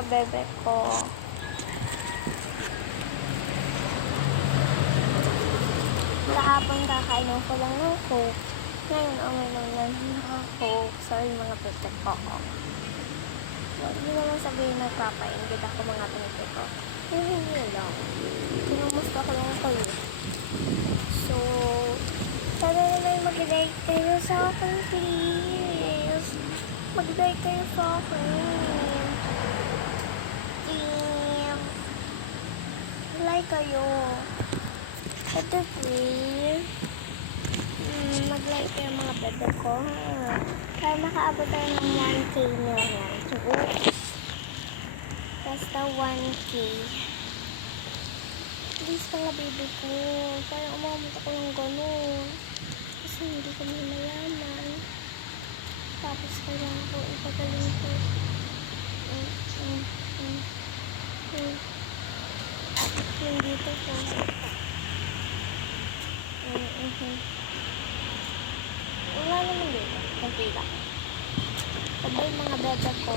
mga bebe ko. Kahapon kakainom ko lang ng Coke. Ngayon, uminom na ng Coke. Sorry mga bebe ko. Hindi naman sabihin nagpapaingit ako mga bebe ko. Hindi lang. Kinumusta ko lang kayo. So, sana naman mag-like kayo sa akin, please. Mag-like kayo sa akin. Like kayo. Ito, please. Mag-like kayo mga bebe ko. Para makaabot tayo ng 1K million. Basta 1K. Please mga baby ko. Parang umamot ako ng gano'n. Kasi hindi kami mayaman. Tapos kailangan ko ipagaling ko. Yung dito ko. Wala naman dito. Okay lang. Sabay mga bebe ko.